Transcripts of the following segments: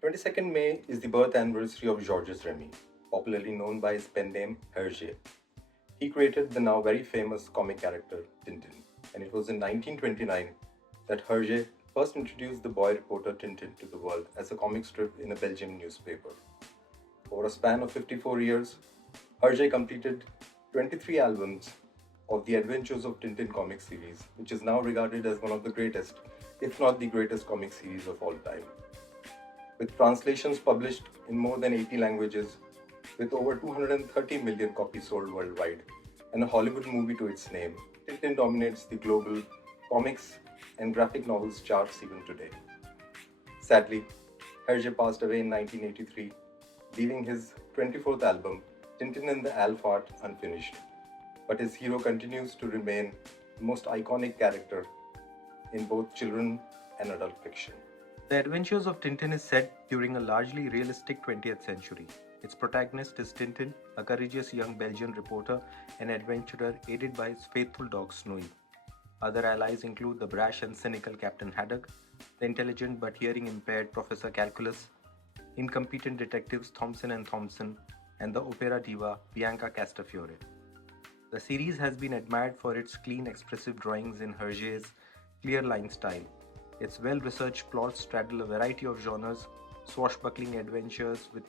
22nd May is the birth anniversary of Georges Remy, popularly known by his pen name Hergé. He created the now very famous comic character Tintin, and it was in 1929 that Hergé first introduced the boy reporter Tintin to the world as a comic strip in a Belgian newspaper. Over a span of 54 years, Hergé completed 23 albums of the Adventures of Tintin comic series, which is now regarded as one of the greatest, if not the greatest comic series of all time. With translations published in more than 80 languages, with over 230 million copies sold worldwide, and a Hollywood movie to its name, Tintin dominates the global comics and graphic novels charts even today. Sadly, Hergé passed away in 1983, leaving his 24th album, Tintin and the Alphard, unfinished. But his hero continues to remain the most iconic character in both children and adult fiction. The Adventures of Tintin is set during a largely realistic 20th century. Its protagonist is Tintin, a courageous young Belgian reporter and adventurer aided by his faithful dog Snowy. Other allies include the brash and cynical Captain Haddock, the intelligent but hearing impaired Professor Calculus, incompetent detectives Thompson and Thompson, and the opera diva Bianca Castafiore. The series has been admired for its clean, expressive drawings in Hergé's clear line style. Its well researched plots straddle a variety of genres, swashbuckling adventures with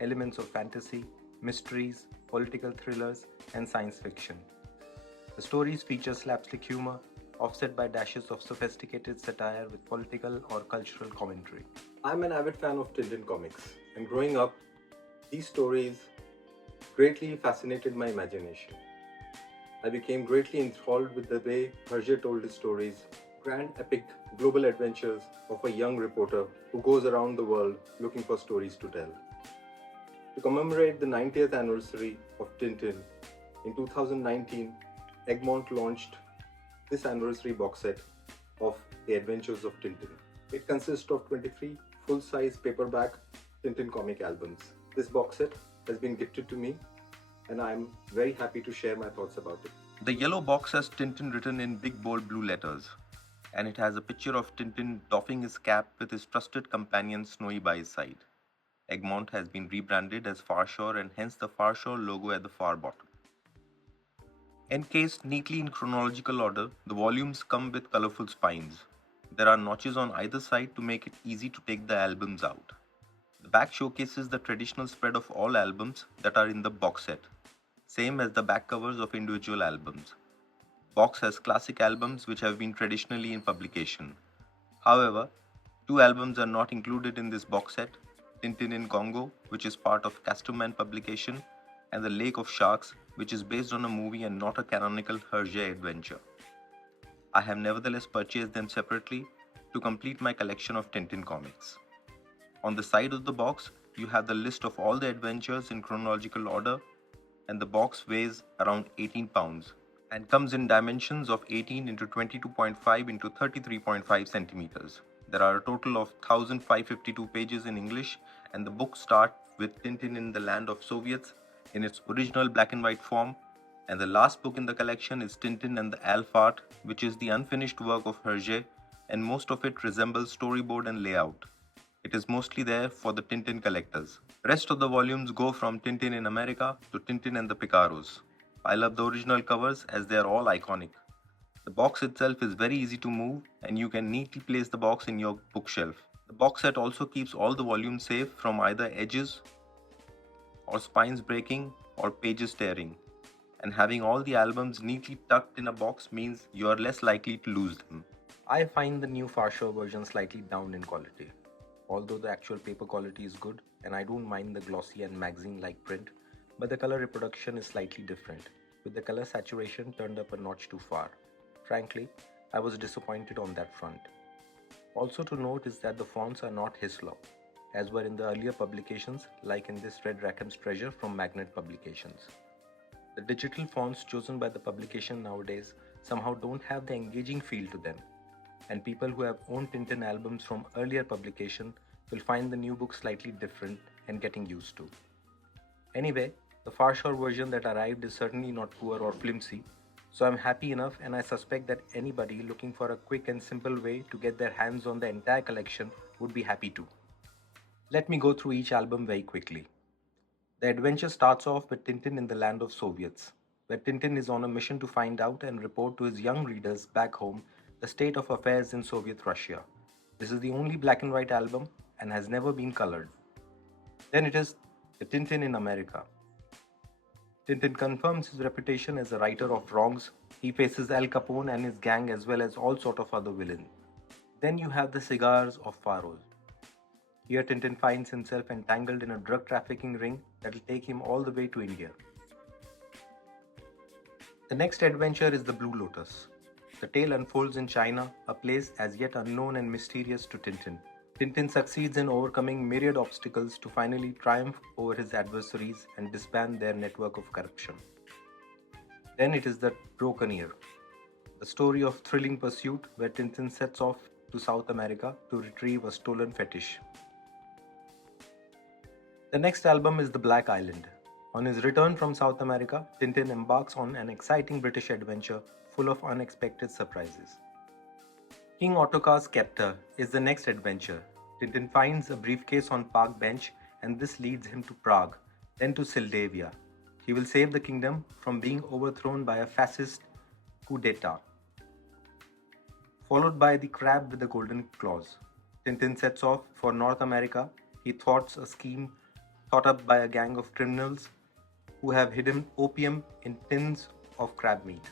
elements of fantasy, mysteries, political thrillers, and science fiction. The stories feature slapstick humor, offset by dashes of sophisticated satire with political or cultural commentary. I'm an avid fan of Tintin comics, and growing up, these stories greatly fascinated my imagination. I became greatly enthralled with the way Hergé told his stories, grand, epic, global adventures of a young reporter who goes around the world looking for stories to tell. To commemorate the 90th anniversary of Tintin, in 2019, Egmont launched this anniversary box set of The Adventures of Tintin. It consists of 23 full-size paperback Tintin comic albums. This box set has been gifted to me, and I'm very happy to share my thoughts about it. The yellow box has Tintin written in big bold blue letters, and it has a picture of Tintin doffing his cap with his trusted companion Snowy by his side. Egmont has been rebranded as Farshore and hence the Farshore logo at the far bottom. Encased neatly in chronological order, the volumes come with colorful spines. There are notches on either side to make it easy to take the albums out. The back showcases the traditional spread of all albums that are in the box set, same as the back covers of individual albums. Box has classic albums which have been traditionally in publication. However, two albums are not included in this box set, Tintin in Congo, which is part of Castoman publication, and The Lake of Sharks, which is based on a movie and not a canonical Hergé adventure. I have nevertheless purchased them separately to complete my collection of Tintin comics. On the side of the box, you have the list of all the adventures in chronological order, and the box weighs around 18 pounds and comes in dimensions of 18 into 22.5 into 33.5 centimeters. There are a total of 1552 pages in English, and the book starts with Tintin in the Land of Soviets in its original black and white form, and the last book in the collection is Tintin and the Alphard, which is the unfinished work of Hergé, and most of it resembles storyboard and layout. It is mostly there for the Tintin collectors. Rest of the volumes go from Tintin in America to Tintin and the Picaros. I love the original covers as they are all iconic. The box itself is very easy to move and you can neatly place the box in your bookshelf. The box set also keeps all the volumes safe from either edges or spines breaking or pages tearing. And having all the albums neatly tucked in a box means you are less likely to lose them. I find the new Farshaw version slightly down in quality. Although the actual paper quality is good and I don't mind the glossy and magazine-like print, but the color reproduction is slightly different, with the color saturation turned up a notch too far. Frankly, I was disappointed on that front. Also to note is that the fonts are not Hislop, as were in the earlier publications like in this Red Rackham's Treasure from Magnet Publications. The digital fonts chosen by the publication nowadays somehow don't have the engaging feel to them, and people who have owned Tintin albums from earlier publication will find the new book slightly different and getting used to. Anyway, the Farshore version that arrived is certainly not poor or flimsy, so I'm happy enough and I suspect that anybody looking for a quick and simple way to get their hands on the entire collection would be happy too. Let me go through each album very quickly. The adventure starts off with Tintin in the land of Soviets, where Tintin is on a mission to find out and report to his young readers back home the state of affairs in Soviet Russia. This is the only black and white album and has never been colored. Then it is the Tintin in America. Tintin confirms his reputation as a righter of wrongs. He faces Al Capone and his gang as well as all sort of other villains. Then you have the Cigars of Faros. Here Tintin finds himself entangled in a drug trafficking ring that will take him all the way to India. The next adventure is the Blue Lotus. The tale unfolds in China, a place as yet unknown and mysterious to Tintin. Tintin succeeds in overcoming myriad obstacles to finally triumph over his adversaries and disband their network of corruption. Then it is the Broken Ear, a story of thrilling pursuit where Tintin sets off to South America to retrieve a stolen fetish. The next album is The Black Island. On his return from South America, Tintin embarks on an exciting British adventure full of unexpected surprises. King Ottokar's Scepter is the next adventure. Tintin finds a briefcase on park bench and this leads him to Prague, then to Sildavia. He will save the kingdom from being overthrown by a fascist coup d'etat. Followed by The Crab with the Golden Claws. Tintin sets off for North America. He thwarts a scheme thought up by a gang of criminals who have hidden opium in tins of crab meat.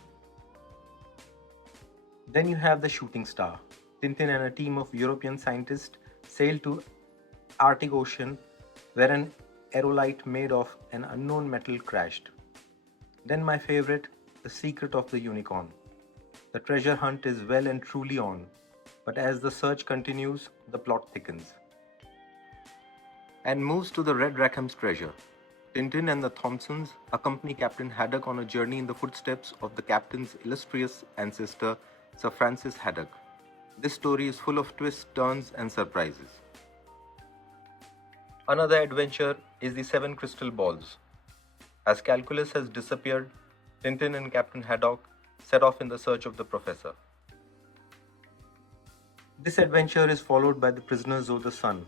Then you have the Shooting Star. Tintin and a team of European scientists sail to Arctic Ocean where an aerolite made of an unknown metal crashed. Then my favorite, The Secret of the Unicorn. The treasure hunt is well and truly on, but as the search continues, the plot thickens and moves to the Red Rackham's treasure. Tintin and the Thompsons accompany Captain Haddock on a journey in the footsteps of the captain's illustrious ancestor, Sir Francis Haddock. This story is full of twists, turns, and surprises. Another adventure is the Seven Crystal Balls. As calculus has disappeared, Tintin and Captain Haddock set off in the search of the professor. This adventure is followed by The Prisoners of the Sun.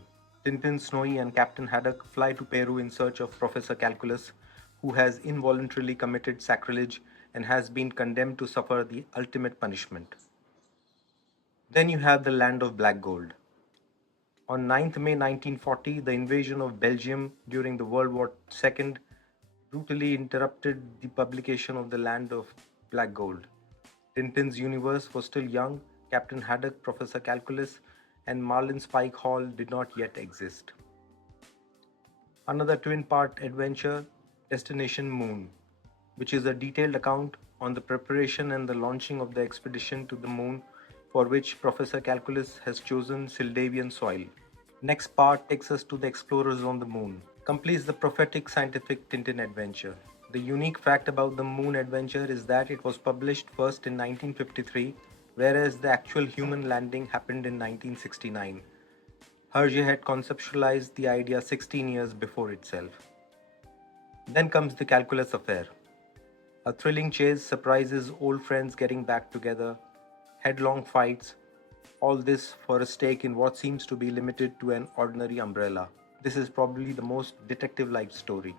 Tintin, Snowy, and Captain Haddock fly to Peru in search of Professor Calculus, who has involuntarily committed sacrilege and has been condemned to suffer the ultimate punishment. Then you have the Land of Black Gold. On 9th May 1940, the invasion of Belgium during the World War II brutally interrupted the publication of the Land of Black Gold. Tintin's universe was still young. Captain Haddock, Professor Calculus, and Marlin Spike Hall did not yet exist. Another twin-part adventure, Destination Moon, which is a detailed account on the preparation and the launching of the expedition to the moon for which Professor Calculus has chosen Sildavian soil. Next part takes us to the explorers on the moon, completes the prophetic scientific Tintin adventure. The unique fact about the moon adventure is that it was published first in 1953, whereas the actual human landing happened in 1969. Hergé had conceptualized the idea 16 years before itself. Then comes the Calculus Affair. A thrilling chase, surprises, old friends getting back together, headlong fights, all this for a stake in what seems to be limited to an ordinary umbrella. This is probably the most detective-like story.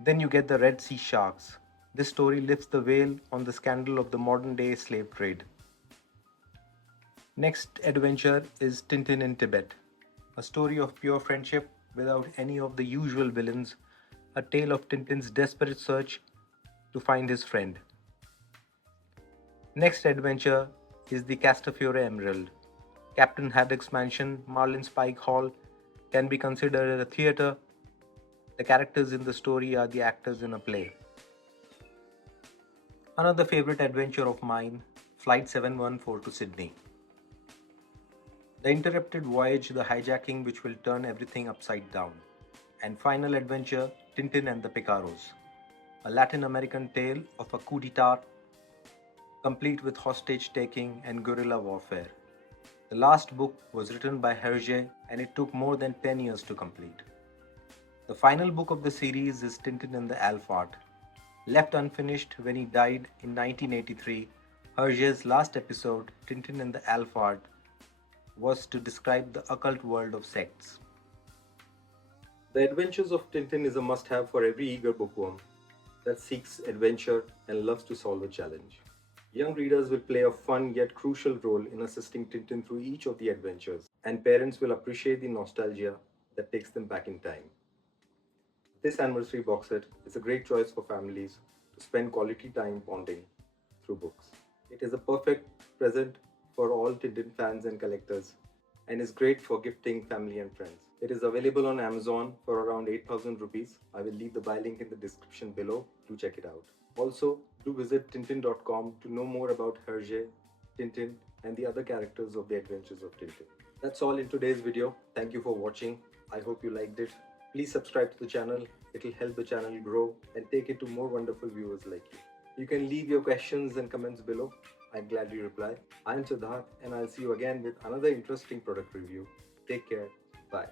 Then you get the Red Sea Sharks. This story lifts the veil on the scandal of the modern-day slave trade. Next adventure is Tintin in Tibet, a story of pure friendship without any of the usual villains, a tale of Tintin's desperate search to find his friend. Next adventure is the Castafiore Emerald. Captain Haddock's mansion, Marlin Spike Hall, can be considered a theatre. The characters in the story are the actors in a play. Another favorite adventure of mine, Flight 714 to Sydney. The interrupted voyage, the hijacking which will turn everything upside down. And final adventure, Tintin and the Picaros, a Latin American tale of a coup d'etat complete with hostage taking and guerrilla warfare. The last book was written by Hergé and it took more than 10 years to complete. The final book of the series is Tintin and the Alphard. Left unfinished when he died in 1983, Hergé's last episode, Tintin and the Alphard, was to describe the occult world of sects. The Adventures of Tintin is a must have for every eager bookworm that seeks adventure and loves to solve a challenge. Young readers will play a fun yet crucial role in assisting Tintin through each of the adventures, and parents will appreciate the nostalgia that takes them back in time. This anniversary box set is a great choice for families to spend quality time bonding through books. It is a perfect present for all Tintin fans and collectors and is great for gifting family and friends. It is available on Amazon for around 8,000 rupees. I will leave the buy link in the description below. Do check it out. Also, do visit Tintin.com to know more about Hergé, Tintin, and the other characters of the Adventures of Tintin. That's all in today's video. Thank you for watching. I hope you liked it. Please subscribe to the channel. It will help the channel grow and take it to more wonderful viewers like you. You can leave your questions and comments below. I'd gladly reply. I'm Siddharth and I'll see you again with another interesting product review. Take care. Bye.